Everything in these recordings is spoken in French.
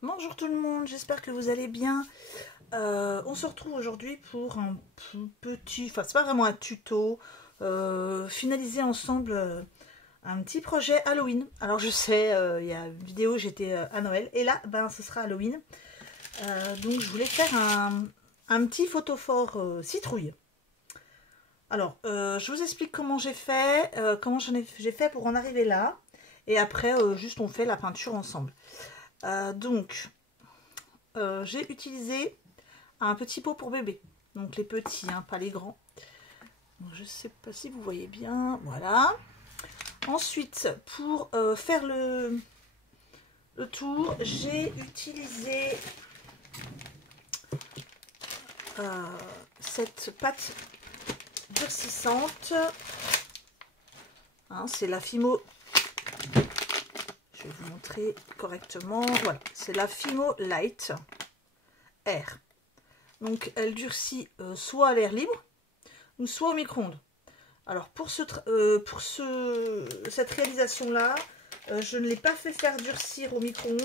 Bonjour tout le monde, j'espère que vous allez bien. On se retrouve aujourd'hui pour un petit, enfin c'est pas vraiment un tuto, finaliser ensemble un petit projet Halloween. Alors je sais, il y a une vidéo, j'étais à Noël, et là, ben ce sera Halloween. Donc je voulais faire un petit photophore citrouille. Alors, je vous explique comment j'ai fait, comment j'ai fait pour en arriver là, et après, juste on fait la peinture ensemble. J'ai utilisé un petit pot pour bébé. Donc les petits, hein, pas les grands. Donc, je ne sais pas si vous voyez bien. Voilà. Ensuite, pour faire le tour, j'ai utilisé cette pâte durcissante. Hein, c'est la Fimo. Je vais vous montrer correctement. Voilà, c'est la Fimo Light Air. Donc elle durcit soit à l'air libre ou soit au micro-ondes. Alors pour cette réalisation là, je ne l'ai pas fait faire durcir au micro-ondes,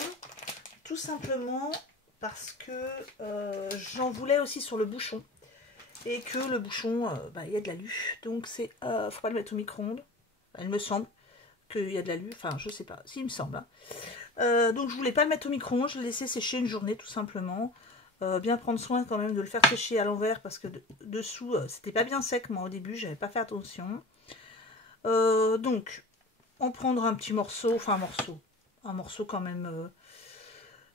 tout simplement parce que j'en voulais aussi sur le bouchon et que le bouchon, il y a de l'alu, donc c'est faut pas le mettre au micro-ondes. Il me semble qu'il y a de l'alu, enfin je sais pas, si il me semble. Hein. Donc je voulais pas le mettre au micro-ondes, je le laissais sécher une journée tout simplement. Bien prendre soin quand même de le faire sécher à l'envers parce que dessous c'était pas bien sec, moi au début j'avais pas fait attention. Donc en prendre un petit morceau, enfin un morceau quand même.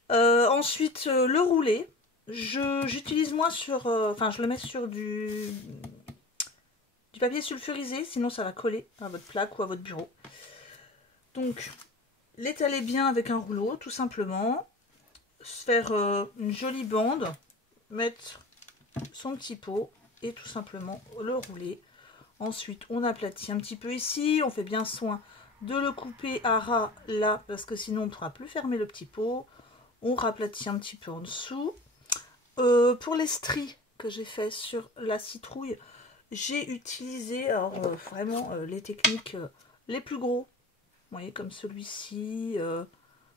Ensuite le rouler, j'utilise moins sur, enfin je le mets sur du papier sulfurisé, sinon ça va coller à votre plaque ou à votre bureau. Donc l'étaler bien avec un rouleau tout simplement, se faire une jolie bande, mettre son petit pot et tout simplement le rouler. Ensuite on aplatit un petit peu ici, on fait bien soin de le couper à ras là parce que sinon on ne pourra plus fermer le petit pot. On raplatit un petit peu en dessous. Pour les stries que j'ai fait sur la citrouille, j'ai utilisé vraiment les techniques les plus gros. Vous voyez, comme celui-ci,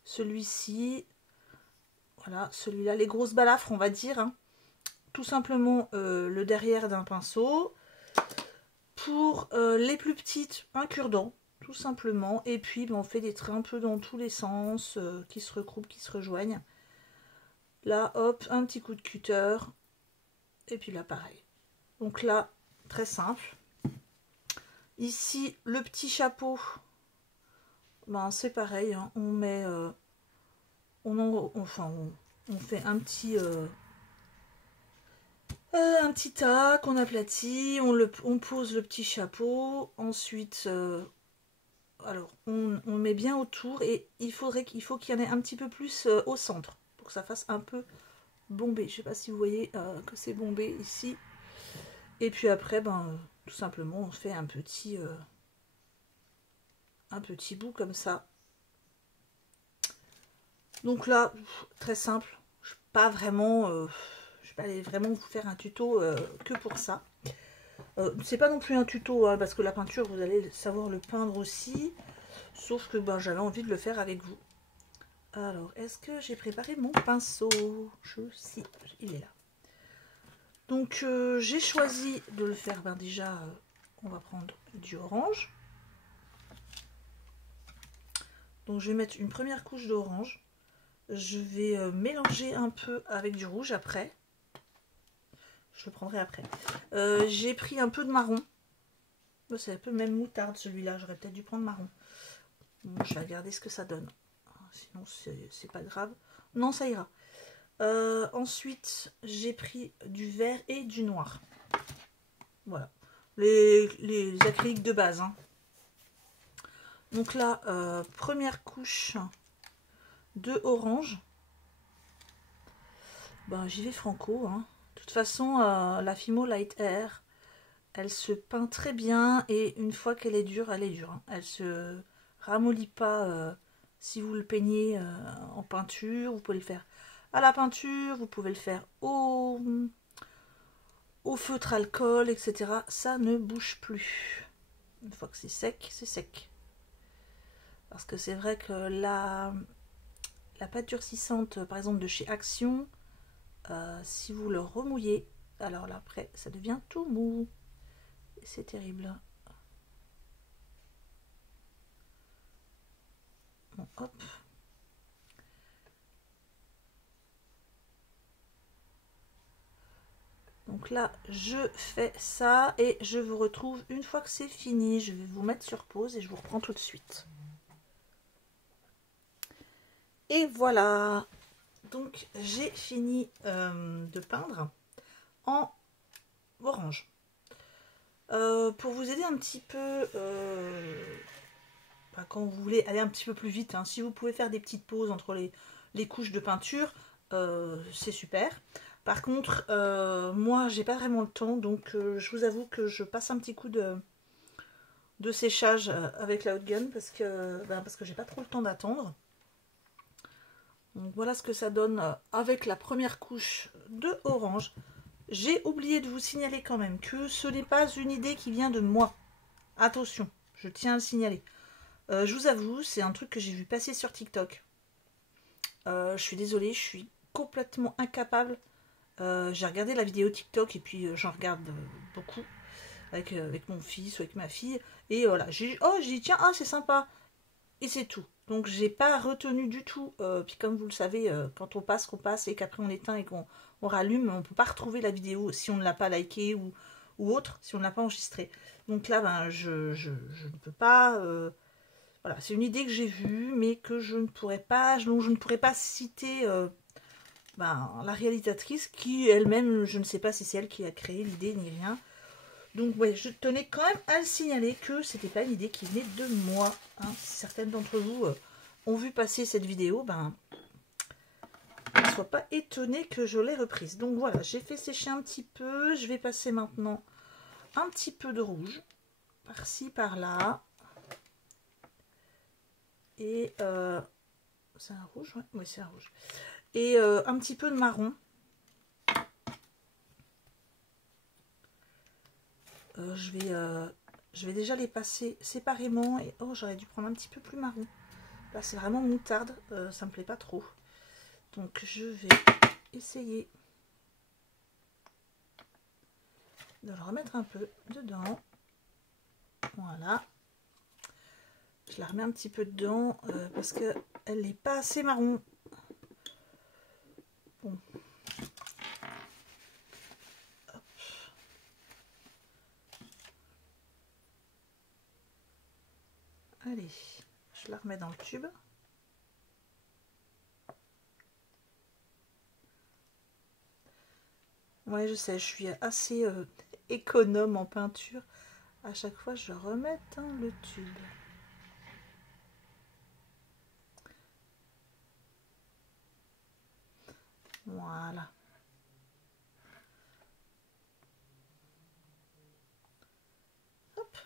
celui-ci, voilà, celui-là, les grosses balafres on va dire. Hein. Tout simplement le derrière d'un pinceau. Pour les plus petites, un cure-dent, tout simplement. Et puis on fait des traits un peu dans tous les sens, qui se regroupent, qui se rejoignent. Là, hop, un petit coup de cutter. Et puis là, pareil. Donc là, très simple. Ici, le petit chapeau. Ben, c'est pareil. Hein, on met... on fait un petit tac, on aplatit, on pose le petit chapeau. Ensuite, on met bien autour. Et il faut qu'il y en ait un petit peu plus au centre. Pour que ça fasse un peu bombé. Je sais pas si vous voyez que c'est bombé ici. Et puis après, tout simplement, on fait un petit bout comme ça. Donc là, très simple. Je ne vais pas aller vraiment vous faire un tuto que pour ça. C'est pas non plus un tuto, hein, parce que la peinture, vous allez savoir le peindre aussi. Sauf que j'avais envie de le faire avec vous. Alors, est-ce que j'ai préparé mon pinceau? Si, il est là. Donc j'ai choisi de le faire, déjà on va prendre du orange. Donc je vais mettre une première couche d'orange. Je vais mélanger un peu avec du rouge après. Je le prendrai après. J'ai pris un peu de marron. C'est un peu même moutarde celui-là, j'aurais peut-être dû prendre marron. Bon, je vais regarder ce que ça donne. Sinon c'est pas grave. Non, ça ira. Ensuite, j'ai pris du vert et du noir. Voilà. Les acryliques de base. Hein. Donc là, première couche de orange. J'y vais franco. Hein. De toute façon, la Fimo Light Air, elle se peint très bien. Et une fois qu'elle est dure, elle est dure. Hein. Elle se ramollit pas si vous le peignez en peinture. Vous pouvez le faire à la peinture. Vous pouvez le faire au feutre alcool, etc. Ça ne bouge plus. Une fois que c'est sec, c'est sec. Parce que c'est vrai que la la pâte durcissante, par exemple de chez Action, si vous le remouillez, alors là après ça devient tout mou. C'est terrible. Bon, hop. Donc là, je fais ça et je vous retrouve une fois que c'est fini. Je vais vous mettre sur pause et je vous reprends tout de suite. Et voilà. Donc j'ai fini de peindre en orange. Pour vous aider un petit peu, quand vous voulez aller un petit peu plus vite, hein, si vous pouvez faire des petites pauses entre les couches de peinture, c'est super. Par contre, moi, j'ai pas vraiment le temps, donc je vous avoue que je passe un petit coup de séchage avec la hot gun parce que j'ai pas trop le temps d'attendre. Donc voilà ce que ça donne avec la première couche de orange. J'ai oublié de vous signaler quand même que ce n'est pas une idée qui vient de moi. Attention, je tiens à le signaler. Je vous avoue, c'est un truc que j'ai vu passer sur TikTok. Je suis désolée, je suis complètement incapable. J'ai regardé la vidéo TikTok et puis j'en regarde beaucoup avec mon fils ou avec ma fille. Et voilà, j'ai dit tiens, c'est sympa. Et c'est tout. Donc j'ai pas retenu du tout. Puis comme vous le savez, quand on passe, qu'on passe et qu'après on éteint et qu'on rallume, on peut pas retrouver la vidéo si on ne l'a pas likée ou autre, si on ne l'a pas enregistrée. Donc là, je ne peux pas. Voilà, c'est une idée que j'ai vue, mais que je ne pourrais pas, dont je ne pourrais pas citer la réalisatrice qui elle-même, je ne sais pas si c'est elle qui a créé l'idée ni rien. Donc ouais, je tenais quand même à le signaler que c'était pas une idée qui venait de moi. Hein. Si certaines d'entre vous ont vu passer cette vidéo, ne soient pas étonnés que je l'ai reprise. Donc voilà, j'ai fait sécher un petit peu. Je vais passer maintenant un petit peu de rouge par-ci par-là. Et c'est un rouge, ouais. Oui, c'est un rouge. Et un petit peu de marron. Je vais déjà les passer séparément. Et oh, j'aurais dû prendre un petit peu plus marron. Là, c'est vraiment moutarde. Ça me plaît pas trop. Donc, je vais essayer de le remettre un peu dedans. Voilà. Je la remets un petit peu dedans parce que elle n'est pas assez marron. Bon. Hop. Allez, je la remets dans le tube. Ouais, je sais, je suis assez économe en peinture. À chaque fois, je remets dans le tube. Voilà. Hop.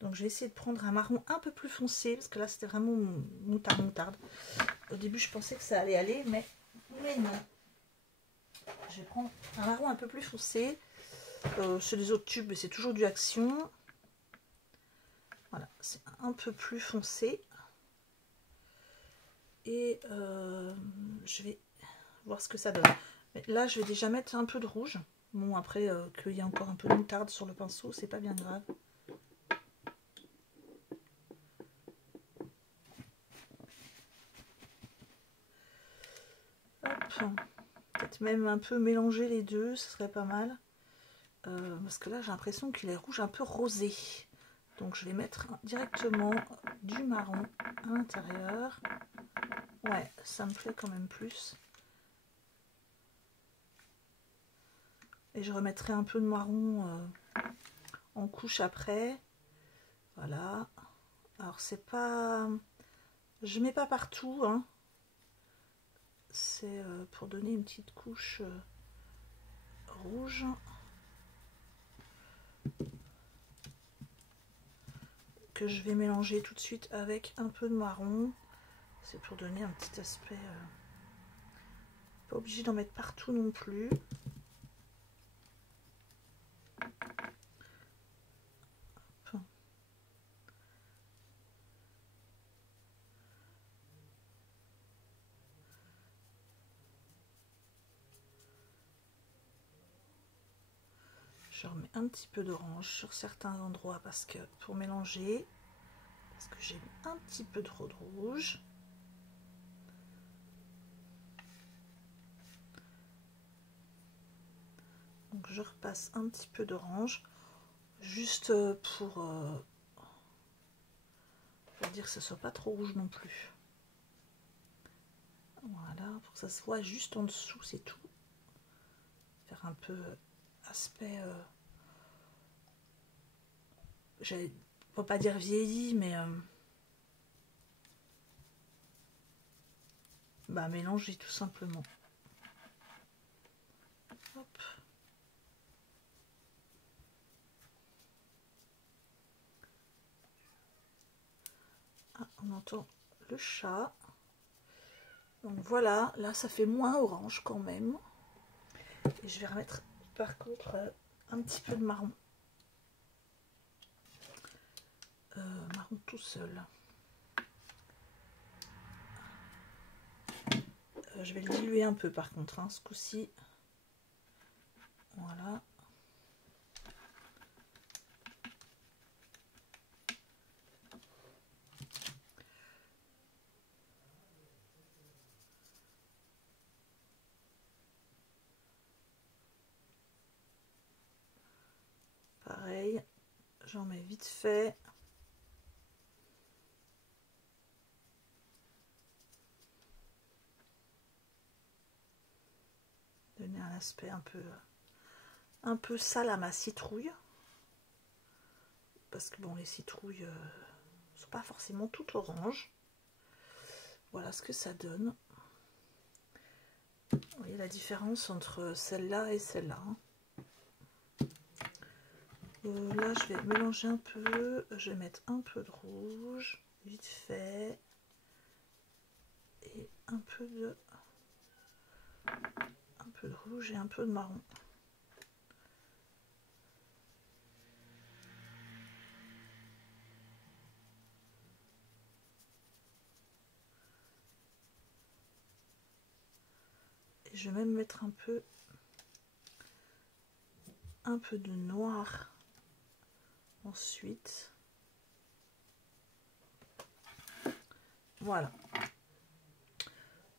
Donc, je vais essayer de prendre un marron un peu plus foncé, parce que là, c'était vraiment moutarde. Au début, je pensais que ça allait aller, mais non. Je vais prendre un marron un peu plus foncé. Chez les autres tubes, c'est toujours du Action. Voilà, c'est un peu plus foncé. Et je vais voir ce que ça donne. Mais là, je vais déjà mettre un peu de rouge. Bon, après, qu'il y a encore un peu de moutarde sur le pinceau, c'est pas bien grave. Hop. Peut-être même un peu mélanger les deux, ce serait pas mal. Parce que là, j'ai l'impression qu'il est rouge un peu rosé. Donc, je vais mettre directement du marron à l'intérieur. Ouais, ça me plaît quand même plus. Et je remettrai un peu de marron en couche après. Voilà. Alors, c'est pas... Je mets pas partout, hein. C'est pour donner une petite couche rouge. Que je vais mélanger tout de suite avec un peu de marron. C'est pour donner un petit aspect. Pas obligé d'en mettre partout non plus. Je remets un petit peu d'orange sur certains endroits parce que pour mélanger, parce que j'ai un petit peu trop de rouge. Donc je repasse un petit peu d'orange, juste pour dire que ce soit pas trop rouge non plus. Voilà, pour que ça se voit juste en dessous, c'est tout. Faire un peu aspect, on peut pas dire vieilli, mais bah mélanger tout simplement. Hop. Ah, on entend le chat. Donc voilà, là ça fait moins orange quand même. Et je vais remettre par contre un petit peu de marron. Marron tout seul. Je vais le diluer un peu par contre, hein, ce coup-ci. Voilà. Pareil, j'en mets vite fait. Donner un aspect un peu sale à ma citrouille. Parce que bon, les citrouilles ne sont pas forcément toutes oranges. Voilà ce que ça donne. Vous voyez la différence entre celle-là et celle-là. Là, je vais mélanger un peu. Je vais mettre un peu de rouge, vite fait. Et un peu de rouge et un peu de marron. Et je vais même mettre un peu de noir ensuite. Voilà.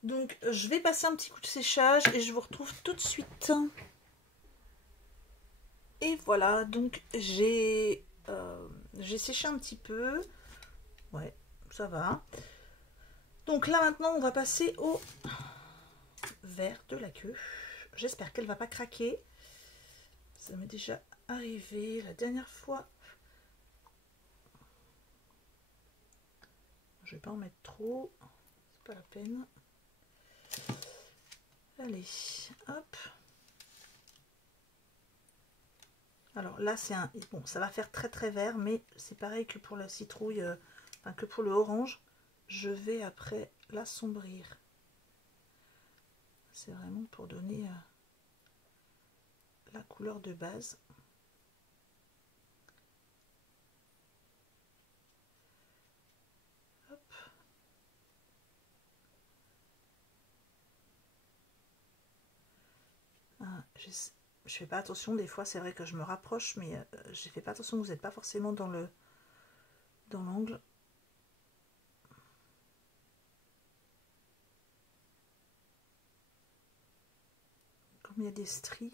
Donc je vais passer un petit coup de séchage et je vous retrouve tout de suite. Et voilà, donc j'ai séché un petit peu. Ouais, ça va. Donc là maintenant on va passer au verre de la queue. J'espère qu'elle va pas craquer. Ça m'est déjà arrivé la dernière fois. Je vais pas en mettre trop, c'est pas la peine. Allez, hop. Alors là c'est un, bon, ça va faire très très vert, mais c'est pareil que pour la citrouille, enfin que pour le orange. Je vais après l'assombrir. C'est vraiment pour donner la couleur de base. Hop. Ah, je fais pas attention, des fois c'est vrai que je me rapproche, mais je fais pas attention, vous n'êtes pas forcément dans l'angle. Comme il y a des stries,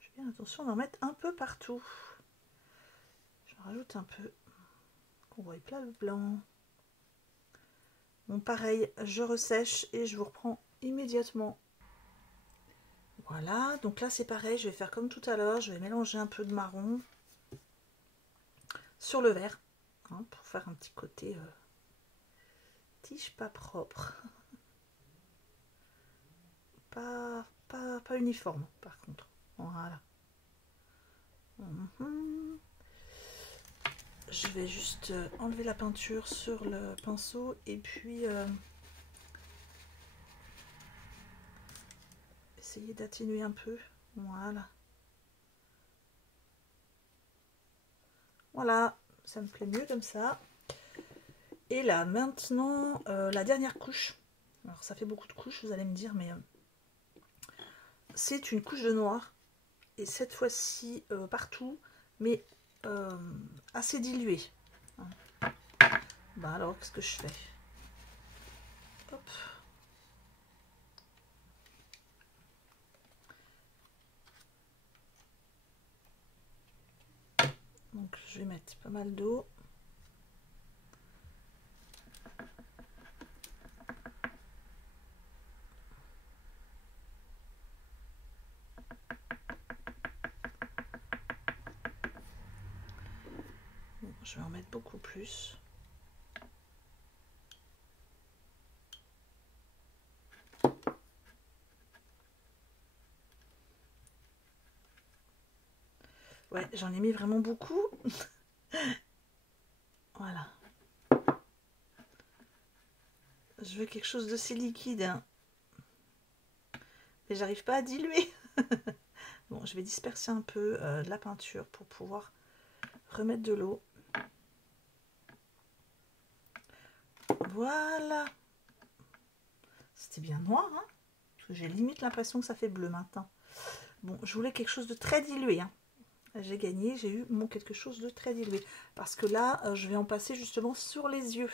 je fais bien attention d'en mettre un peu partout. Je rajoute un peu, qu'on voit pas le blanc. Bon, pareil, je ressèche et je vous reprends immédiatement. Voilà, donc là c'est pareil, je vais faire comme tout à l'heure, je vais mélanger un peu de marron sur le verre, hein, pour faire un petit côté tige pas propre. Pas uniforme par contre. Voilà. Je vais juste enlever la peinture sur le pinceau et puis essayer d'atténuer un peu. Voilà. Voilà, ça me plaît mieux comme ça. Et là maintenant la dernière couche. Alors ça fait beaucoup de couches, vous allez me dire, mais c'est une couche de noir. et cette fois-ci partout, mais assez dilué. Bah alors, qu'est-ce que je fais? Hop. Donc je vais mettre pas mal d'eau. Bon, je vais en mettre beaucoup plus. Ouais, j'en ai mis vraiment beaucoup. Voilà. Je veux quelque chose d'assez liquide. Hein. Et j'arrive pas à diluer. Bon, je vais disperser un peu de la peinture pour pouvoir remettre de l'eau. Voilà. C'était bien noir, hein, parce que j'ai limite l'impression que ça fait bleu maintenant. Bon, je voulais quelque chose de très dilué. Hein. J'ai gagné, j'ai eu mon quelque chose de très dilué. Parce que là, je vais en passer justement sur les yeux.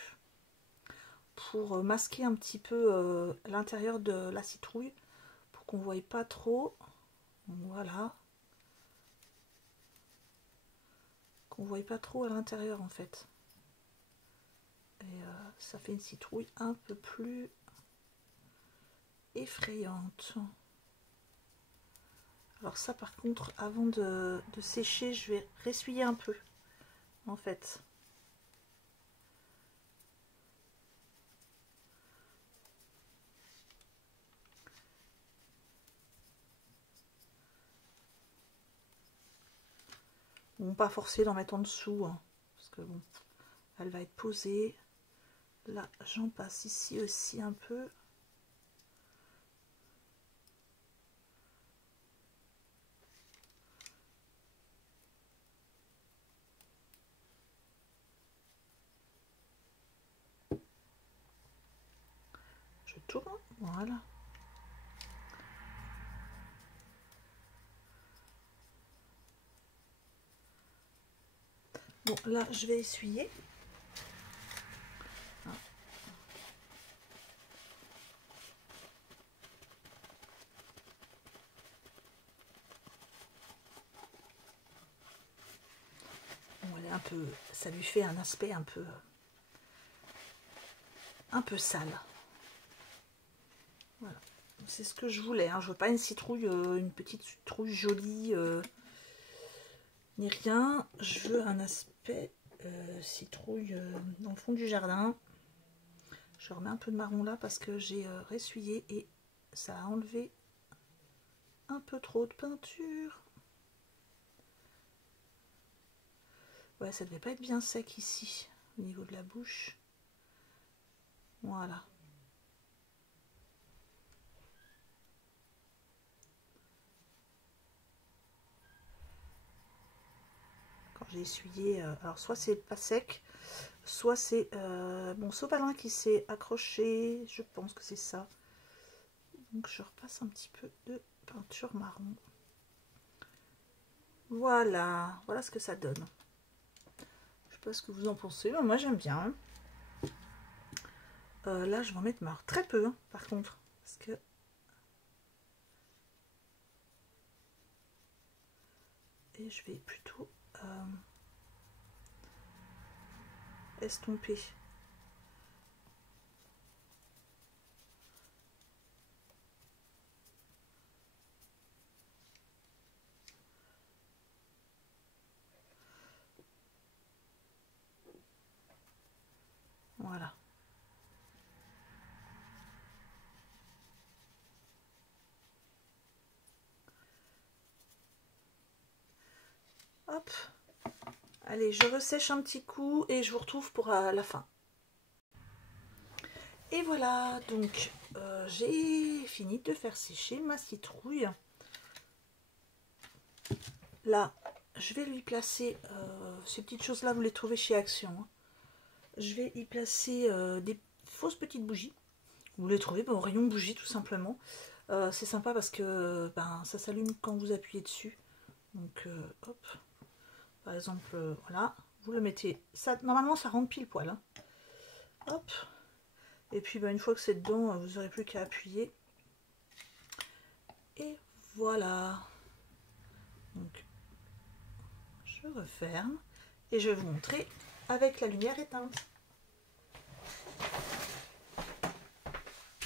Pour masquer un petit peu l'intérieur de la citrouille. Pour qu'on ne voie pas trop. Voilà. Qu'on ne voie pas trop à l'intérieur en fait. Et ça fait une citrouille un peu plus effrayante. Alors ça par contre, avant de sécher, je vais ressuyer un peu en fait. Bon, pas forcer d'en mettre en dessous, hein, parce que bon, elle va être posée. Là, j'en passe ici aussi un peu. Je tourne, voilà. Bon, là, je vais essuyer. Bon, elle est un peu, ça lui fait un aspect un peu sale. Voilà, c'est ce que je voulais. Hein. Je veux pas une citrouille, une petite citrouille jolie, ni rien. Je veux un aspect citrouille dans le fond du jardin. Je remets un peu de marron là parce que j'ai ressuyé et ça a enlevé un peu trop de peinture. Ouais, ça devait pas être bien sec ici, au niveau de la bouche. Voilà. Quand j'ai essuyé, alors soit c'est pas sec, soit c'est mon sopalin qui s'est accroché, je pense que c'est ça. Donc je repasse un petit peu de peinture marron. Voilà, voilà ce que ça donne. Je sais pas ce que vous en pensez, mais moi j'aime bien. Là je vais en mettre très peu, hein, par contre, parce que et je vais plutôt estomper. Voilà. Hop. Allez, je ressèche un petit coup et je vous retrouve pour la fin. Et voilà, donc j'ai fini de faire sécher ma citrouille. Là, je vais lui placer ces petites choses-là, vous les trouvez chez Action. Hein. Je vais y placer des fausses petites bougies. Vous les trouvez au rayon bougie tout simplement. C'est sympa parce que ça s'allume quand vous appuyez dessus. Donc hop, par exemple, voilà, vous le mettez, ça normalement ça rentre pile poil, hein. Hop, et puis bah, une fois que c'est dedans, vous n'aurez plus qu'à appuyer. Et voilà. Donc je referme et je vais vous montrer avec la lumière éteinte.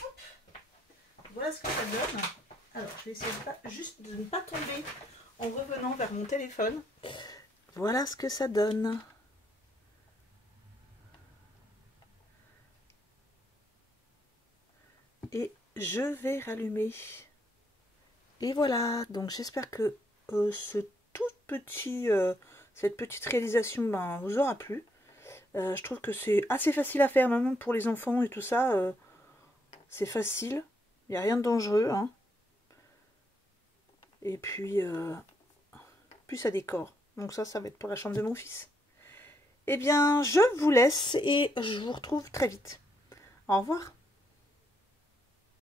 Hop. Voilà ce que ça donne. Alors je vais essayer juste de ne pas tomber en revenant vers mon téléphone. Voilà ce que ça donne. Et je vais rallumer. Et voilà, donc j'espère que cette petite réalisation vous aura plu. Je trouve que c'est assez facile à faire, même pour les enfants et tout ça. C'est facile, il n'y a rien de dangereux, hein. Et puis ça décore. Donc ça va être pour la chambre de mon fils. Eh bien, je vous laisse et je vous retrouve très vite. Au revoir.